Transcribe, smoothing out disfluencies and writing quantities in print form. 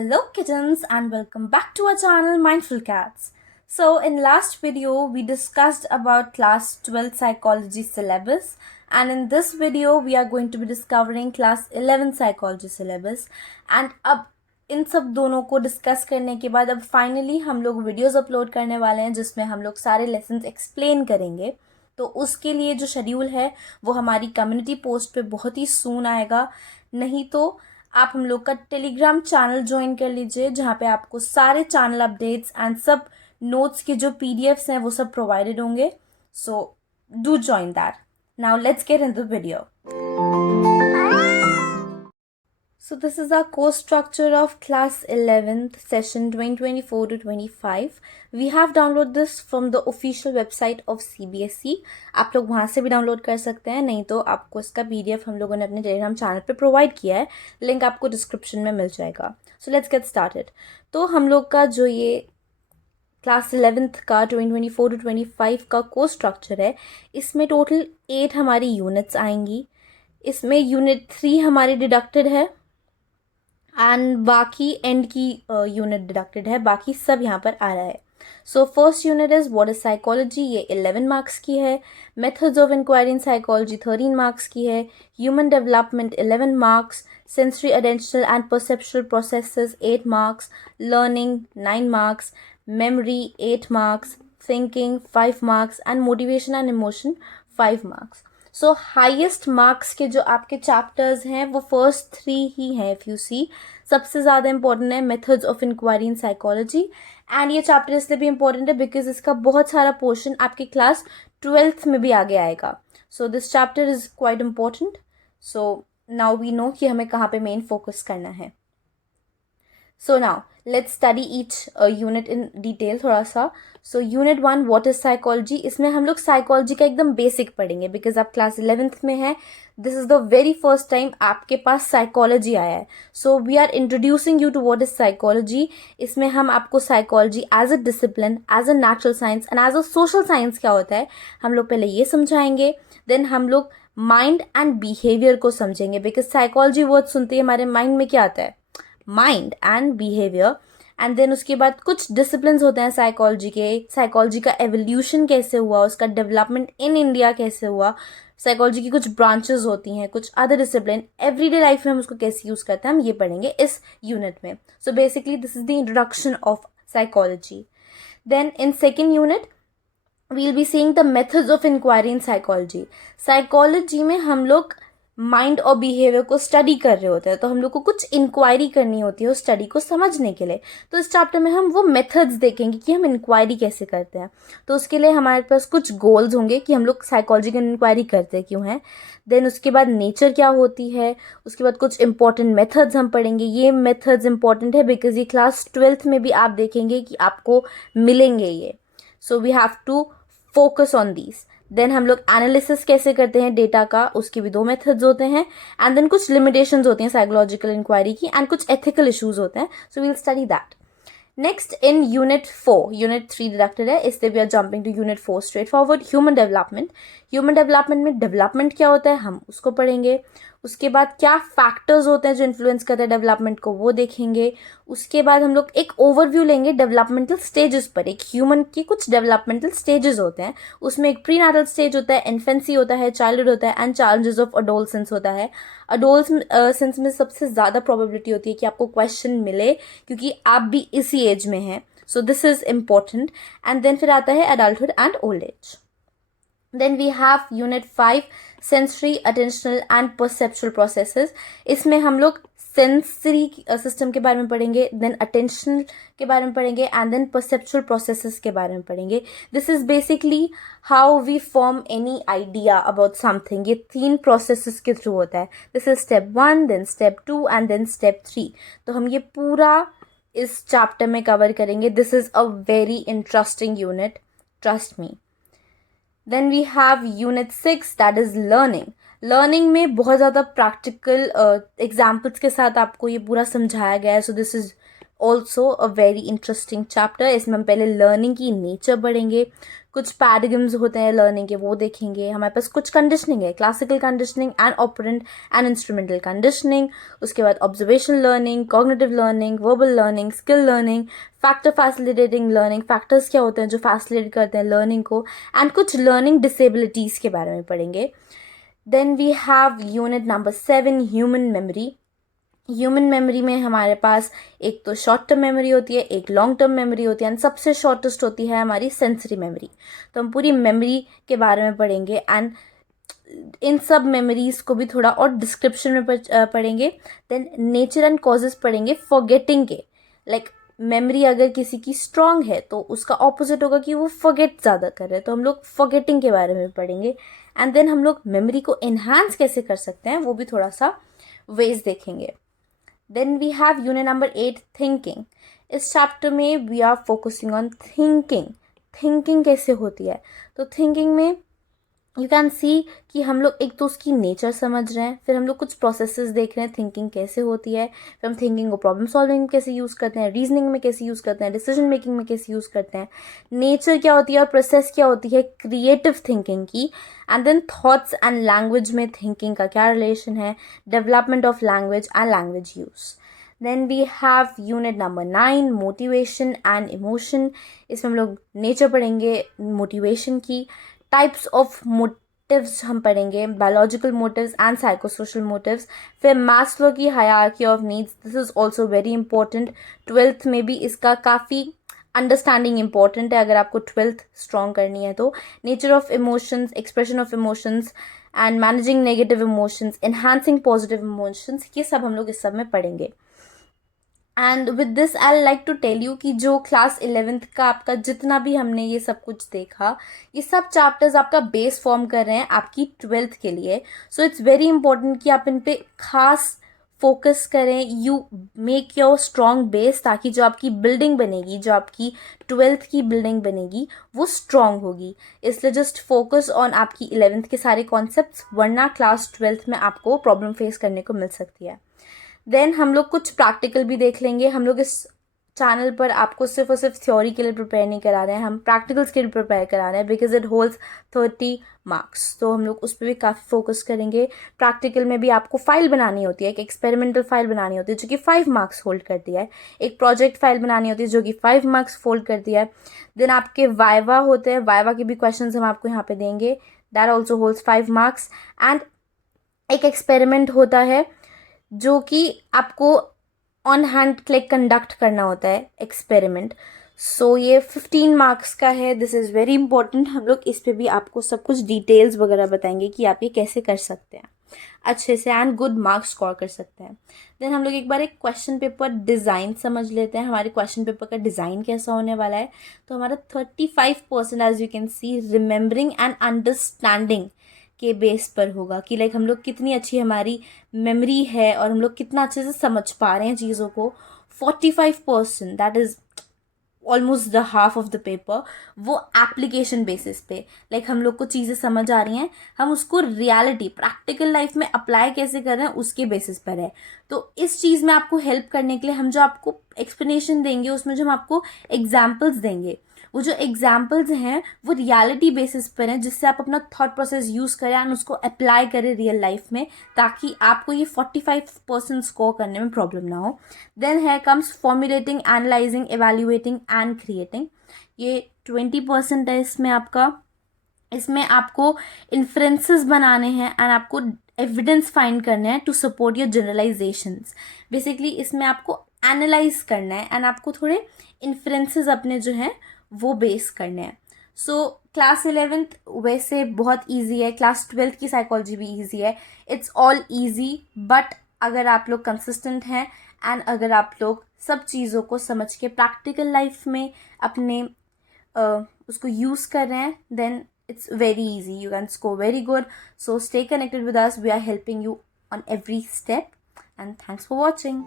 Hello kittens and welcome back to our channel Mindful Cats. So in last video we discussed about class 12 psychology syllabus, and in this video we are going to be discovering class 11 psychology syllabus. And अब इन सब दोनों को discuss करने के बाद अब finally हम लोग वीडियोस अपलोड करने वाले हैं जिसमें हम लोग सारे लेसन्स एक्सप्लेन करेंगे। तो उसके लिए जो शेड्यूल है वो हमारी कम्युनिटी पोस्ट पे बहुत ही सून आएगा, नहीं तो आप हम लोग का टेलीग्राम चैनल ज्वाइन कर लीजिए जहाँ पे आपको सारे चैनल अपडेट्स एंड सब नोट्स के जो पीडीएफ्स हैं वो सब प्रोवाइडेड होंगे। So do join that. Now let's get in the video. So this is our course structure of class 11th session 2024 to 25. We have downloaded this from the official website of CBSE. आप लोग वहाँ से भी download कर सकते हैं, नहीं तो आपको इसका PDF हम लोगों ने अपने टेलीग्राम चैनल पे प्रोवाइड किया है, लिंक आपको डिस्क्रिप्शन में मिल जाएगा। So let's get started. तो हम लोग का जो ये क्लास 11th का 2024 to 25 का कोर्स स्ट्रक्चर है, इसमें टोटल 8 हमारी यूनिट्स आएंगी। इसमें यूनिट 3 हमारी डिडक्टेड है एंड बाकी एंड की यूनिट डिडक्टेड है, बाकी सब यहाँ पर आ रहा है। So first unit is what is psychology, ये 11 मार्क्स की है। Methods of inquiry in psychology 13 marks की है। Human development 11 marks. Sensory attentional and perceptual processes 8 marks. Learning 9 marks. Memory 8 marks. Thinking 5 marks and motivation and emotion 5 marks. So highest marks के जो आपके chapters हैं वो first 3 ही हैं। If you see, सबसे ज़्यादा इंपॉर्टेंट है methods of inquiry in psychology, and ये चैप्टर इसलिए भी इंपॉर्टेंट है बिकॉज इसका बहुत सारा पोर्शन आपके क्लास 12th में भी आगे आएगा। So this chapter is quite important. So now we know कि हमें कहाँ पे मेन फोकस करना है। So now let's study each unit in detail थोड़ा सा। So unit 1 what is psychology, इसमें हम लोग साइकोलॉजी का एकदम बेसिक पढ़ेंगे बिकॉज आप क्लास 11th में हैं। This is the very first time आपके पास साइकोलॉजी आया है। So we are introducing you to what is psychology. इसमें हम आपको psychology as a discipline, as a natural science and as a social science क्या होता है हम लोग पहले ये समझाएंगे। देन हम लोग माइंड एंड बिहेवियर को समझेंगे बिकॉज साइकोलॉजी वर्ड सुनते ही हमारे माइंड में क्या आता है, mind and behaviour. And then उसके बाद कुछ डिसिप्लिन्स होते हैं साइकोलॉजी के, साइकोलॉजी का एवोल्यूशन कैसे हुआ, उसका डेवलपमेंट इन इंडिया कैसे हुआ, साइकोलॉजी की कुछ ब्रांचेस होती हैं, कुछ अदर डिसिप्लिन एवरीडे लाइफ में हम उसको कैसे यूज़ करते हैं, हम ये पढ़ेंगे इस यूनिट में। So basically this is the introduction of psychology. Then in second unit we'll be seeing the methods of inquiry in psychology. Psychology में हम लोग माइंड और बिहेवियर को स्टडी कर रहे होते हैं, तो हम लोग को कुछ इंक्वायरी करनी होती है उस स्टडी को समझने के लिए। तो इस चैप्टर में हम वो मेथड्स देखेंगे कि हम इंक्वायरी कैसे करते हैं। तो उसके लिए हमारे पास कुछ गोल्स होंगे कि हम लोग साइकोलॉजी की इंक्वायरी करते क्यों हैं। देन उसके बाद नेचर क्या होती है, उसके बाद कुछ इंपॉर्टेंट मेथड्स हम पढ़ेंगे। ये मेथड्स इंपॉर्टेंट है बिकॉज ये क्लास 12th में भी आप देखेंगे कि आपको मिलेंगे ये। So we have to focus on these. देन हम लोग एनालिसिस कैसे करते हैं डेटा का, उसके भी 2 मेथड्स होते हैं। एंड देन कुछ लिमिटेशंस होती हैं साइकोलॉजिकल इंक्वायरी की, एंड कुछ एथिकल इश्यूज होते हैं। So we'll study that next in unit 4। Unit 3 deducted है, इसलिए we are jumping to unit 4 straight forward. Human development. Human development में डेवलपमेंट क्या होता है हम उसको पढ़ेंगे। उसके बाद क्या फैक्टर्स होते हैं जो इन्फ्लुएंस करते हैं डेवलपमेंट को, वो देखेंगे। उसके बाद हम लोग एक ओवरव्यू लेंगे डेवलपमेंटल स्टेजेस पर। एक ह्यूमन के कुछ डेवलपमेंटल स्टेजेस होते हैं, उसमें एक प्री नाटल स्टेज होता है, इन्फेंसी होता है, चाइल्डहुड होता है, एंड चैलेंजेस ऑफ अडोलसेंस होता है। अडोलसेंस में सबसे ज़्यादा प्रोबेबिलिटी होती है कि आपको क्वेश्चन मिले क्योंकि आप भी इसी एज में हैं। So this is important. And then फिर आता है adulthood and old age. Then we have unit 5 sensory, attentional and perceptual processes. इसमें हम लोग सेंसरी सिस्टम के बारे में पढ़ेंगे, देन अटेंशनल के बारे में पढ़ेंगे, एंड देन परसेप्चुअल प्रोसेसेस के बारे में पढ़ेंगे। This is basically how we form any idea about something. ये 3 प्रोसेसेस के थ्रू होता है। This is step 1, then step 2 and then step 3। तो हम ये पूरा इस चैप्टर में कवर करेंगे। This is a very interesting unit, trust me. Then we have unit 6 that is learning. Learning में बहुत ज़्यादा प्रैक्टिकल एग्जाम्पल्स के साथ आपको ये पूरा समझाया गया है। So this is also a very interesting chapter. इसमें हम पहले लर्निंग की नेचर पढ़ेंगे, कुछ पैराडिग्म्स होते हैं लर्निंग के, वो देखेंगे। हमारे पास कुछ कंडीशनिंग है, classical conditioning and operant and instrumental conditioning. उसके बाद observational learning, cognitive learning, verbal learning, skill learning, factor facilitating learning, factors क्या होते हैं जो फैसिलिटेट करते हैं लर्निंग को, एंड कुछ लर्निंग डिसेबिलिटीज़ के बारे में पढ़ेंगे। Then we have unit number 7, human memory. Human memory में हमारे पास एक तो शॉर्ट टर्म मेमोरी होती है, एक लॉन्ग टर्म मेमोरी होती है, एंड सबसे शॉर्टेस्ट होती है हमारी सेंसरी मेमोरी। तो हम पूरी मेमोरी के बारे में पढ़ेंगे, एंड इन सब मेमोरीज को भी थोड़ा और डिस्क्रिप्शन में पढ़ेंगे। देन नेचर एंड कॉजेज पढ़ेंगे फॉरगेटिंग के। लाइक मेमोरी अगर किसी की स्ट्रांग है तो उसका ऑपोजिट होगा कि वो फॉरगेट ज़्यादा कर रहे हैं, तो हम लोग फॉरगेटिंग के बारे में पढ़ेंगे। एंड देन हम लोग मेमोरी को एनहांस कैसे कर सकते हैं वो भी थोड़ा सा वेज देखेंगे। Then we have unit number 8, thinking. इस चैप्टर में we are focusing on thinking. Thinking कैसे होती है, तो थिंकिंग में यू कैन सी कि हम लोग एक तो उसकी नेचर समझ रहे हैं, फिर हम लोग कुछ प्रोसेसेस देख रहे हैं थिंकिंग कैसे होती है, फिर हम थिंकिंग को प्रॉब्लम सॉल्विंग में कैसे यूज़ करते हैं, रीजनिंग में कैसे यूज़ करते हैं, डिसीजन मेकिंग में कैसे यूज़ करते हैं, नेचर क्या होती है और प्रोसेस क्या होती है क्रिएटिव थिंकिंग की, and then thoughts and language में थिंकिंग का क्या रिलेशन है, development of language and language use. Then we have unit number 9, motivation and emotion. इसमें हम लोग नेचर पढ़ेंगे मोटिवेशन की, टाइप्स ऑफ मोटिव्स हम पढ़ेंगे, biological motives and psychosocial motives. फिर मास्लो की hierarchy of needs, this is also very important. 12th में भी इसका काफ़ी अंडरस्टैंडिंग इंपॉर्टेंट है अगर आपको 12th स्ट्रॉन्ग करनी है तो। Nature of emotions, expression of emotions and managing negative emotions, enhancing positive emotions, ये सब हम लोग इस सब में पढ़ेंगे। And with this I like to tell you कि जो क्लास 11th का आपका जितना भी हमने ये सब कुछ देखा, ये सब चैप्टर्स आपका बेस फॉर्म कर रहे हैं आपकी 12th के लिए। सो इट्स वेरी इंपॉर्टेंट कि आप इन पे खास फोकस करें, you make your strong base, ताकि जो आपकी बिल्डिंग बनेगी, जो आपकी 12th की बिल्डिंग बनेगी वो स्ट्रॉन्ग होगी। इसलिए जस्ट फोकस ऑन आपकी 11th के सारे कॉन्सेप्ट्स, वरना क्लास 12th में आपको प्रॉब्लम फेस करने को मिल सकती है। देन हम लोग कुछ प्रैक्टिकल भी देख लेंगे। हम लोग इस चैनल पर आपको सिर्फ और सिर्फ थ्योरी के लिए प्रिपेयर नहीं करा रहे हैं, हम प्रैक्टिकल्स के लिए प्रिपेयर करा रहे हैं, बिकॉज इट होल्ड्स 30 मार्क्स। तो हम लोग उस पर भी काफ़ी फोकस करेंगे। प्रैक्टिकल में भी आपको फाइल बनानी होती है, एक एक्सपेरिमेंटल फाइल बनानी होती है जो कि 5 मार्क्स होल्ड करती है, एक प्रोजेक्ट फाइल बनानी होती है जो कि 5 मार्क्स होल्ड करती है। देन आपके वाइवा होते हैं, वाइवा के भी क्वेश्चन हम आपको यहाँ पे देंगे, that also holds 5 marks. And एक एक्सपेरिमेंट होता है जो कि आपको ऑन हैंड क्लिक कंडक्ट करना होता है एक्सपेरिमेंट। सो ये 15 मार्क्स का है, दिस इज़ वेरी इंपॉर्टेंट। हम लोग इस पे भी आपको सब कुछ डिटेल्स वगैरह बताएंगे कि आप ये कैसे कर सकते हैं अच्छे से एंड गुड मार्क्स स्कोर कर सकते हैं। देन हम लोग एक बार एक क्वेश्चन पेपर डिज़ाइन समझ लेते हैं, हमारे क्वेश्चन पेपर का डिज़ाइन कैसा होने वाला है। तो हमारा 35% as you can see remembering and understanding के बेस पर होगा कि लाइक हम लोग कितनी अच्छी हमारी मेमोरी है और हम लोग कितना अच्छे से समझ पा रहे हैं चीज़ों को। 45%, that is almost the half of the paper, वो एप्लीकेशन बेसिस पे, लाइक हम लोग को चीज़ें समझ आ रही हैं, हम उसको रियलिटी प्रैक्टिकल लाइफ में अप्लाई कैसे कर रहे हैं उसके बेसिस पर है। तो इस चीज़ में आपको हेल्प करने के लिए हम जो आपको एक्सप्लेनेशन देंगे उसमें जो हम आपको एग्जाम्पल्स देंगे, वो जो एग्जाम्पल्स हैं वो रियलिटी बेसिस पर हैं, जिससे आप अपना थॉट प्रोसेस यूज़ करें एंड उसको अप्लाई करें रियल लाइफ में, ताकि आपको ये 45% स्कोर करने में प्रॉब्लम ना हो। देन है comes formulating, analysing, evaluating and creating. ये 20% है इसमें आपका। इसमें आपको इन्फ्रेंसेस बनाने हैं एंड आपको एविडेंस फाइंड करने हैं to support your generalisations. Basically इसमें आपको एनालाइज करना है एंड आपको थोड़े इन्फ्रेंसेस अपने जो हैं वो बेस करने हैं। सो क्लास 11th वैसे बहुत ईजी है, क्लास 12th की साइकोलॉजी भी ईजी है, इट्स ऑल ईजी। बट अगर आप लोग कंसिस्टेंट हैं एंड अगर आप लोग सब चीज़ों को समझ के प्रैक्टिकल लाइफ में अपने उसको यूज़ कर रहे हैं, then it's very easy, you can score very good. So stay connected with us, we are helping you on every step, and thanks for watching.